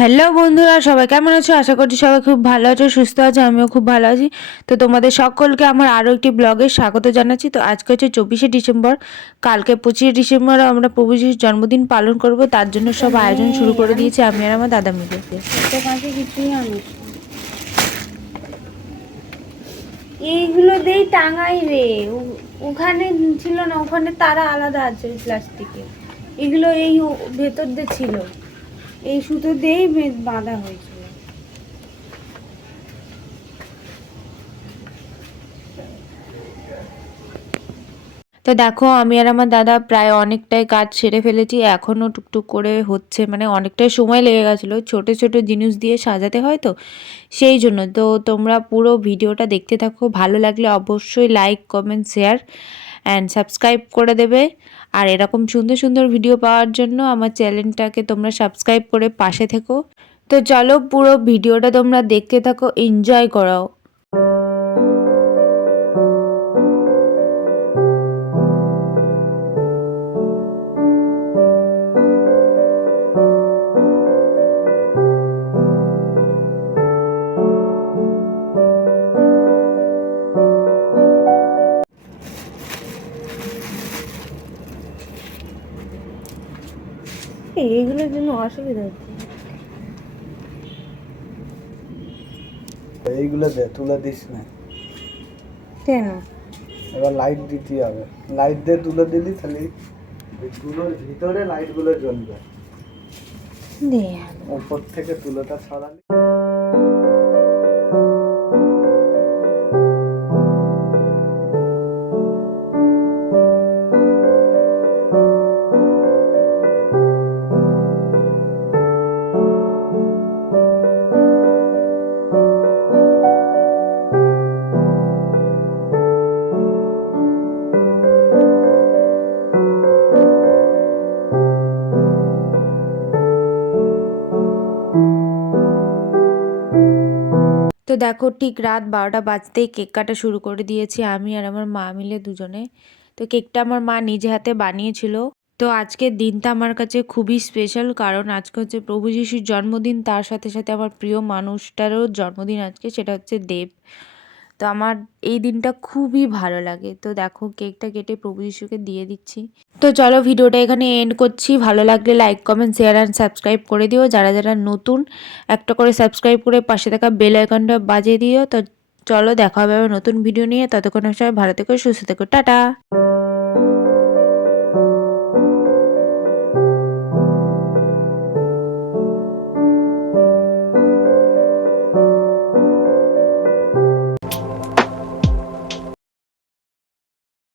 Hello বন্ধুরা, সবাই কেমন আছো? আশা করছি সবাই খুব ভালো আছো, সুস্থ আছো। আমিও খুব ভালো আছি। তো তোমাদের সকলকে আমার আরও একটি ব্লগে স্বাগত জানাচ্ছি। তো আজকে হচ্ছে 24শে ডিসেম্বর। কালকে 25শে ডিসেম্বর আমরা প্রভু যিশুর জন্মদিন পালন করব। তার জন্য সব আয়োজন শুরু করে দিয়েছি আমি আর আমার দাদা মিলে। কিছুই আনিস এইগুলো দেই টাঙাই রে। ওখানে ছিল না, ওখানে তারা আলাদা আছে প্লাস্টিকের। এগুলো এই ভেতর দিয়ে ছিল, এই সুতো দিয়েই বাঁধা হয়েছিল। তো দেখো, আমি আর আমার দাদা প্রায় অনেকটাই কাজ সেরে ফেলেছি। এখনও টুকটুক করে হচ্ছে, মানে অনেকটাই সময় লেগে গেছিলো। ছোট ছোট জিনিস দিয়ে সাজাতে হয় তো সেই জন্য। তো তোমরা পুরো ভিডিওটা দেখতে থাকো, ভালো লাগলে অবশ্যই like comment share and subscribe করে দেবে। আর এরকম সুন্দর সুন্দর ভিডিও পাওয়ার জন্য আমার চ্যানেলটাকে তোমরা সাবস্ক্রাইব করে পাশে থেকো। তো চলো পুরো ভিডিওটা তোমরা দেখতে থাকো, এনজয় করো। এইগুলোর জন্য অসুবিধা হচ্ছে। এইগুলো দে, তুলে দিস না। কেন? এবার লাইট দিতে হবে। লাইট দিয়ে তুলে দিলি তাহলে তুলোর ভিতরে লাইট গুলো জ্বলবে। উপর থেকে তুলোটা ছড়ালি। তো দেখো, ঠিক রাত 12টা বাজতেই কেক কাটা শুরু করে দিয়েছি আমি আর আমার মা মিলে দুজনে। তো কেকটা আমার মা নিজে হাতে বানিয়েছিল। তো আজকের দিনটা আমার কাছে খুবই স্পেশাল, কারণ আজকে হচ্ছে প্রভু যিশুর জন্মদিন, তার সাথে সাথে আমার প্রিয় মানুষটারও জন্মদিন আজকে, সেটা হচ্ছে দেব। তো আমার এই দিনটা খুবই ভালো লাগে। তো দেখো, কেকটা কেটে প্রভু যিশুকে দিয়ে দিচ্ছি। তো চলো ভিডিওটা এখানে এন্ড করছি। ভালো লাগলে like comment share and subscribe করে দিও। যারা যারা নতুন, একটা করে সাবস্ক্রাইব করে পাশে থাকা বেল আইকনটা বাজিয়ে দিও। তো চলো দেখা হবে আবার নতুন ভিডিও নিয়ে। ততক্ষণ সবাই ভালো থেকো, সুস্থ থেকো, টাটা।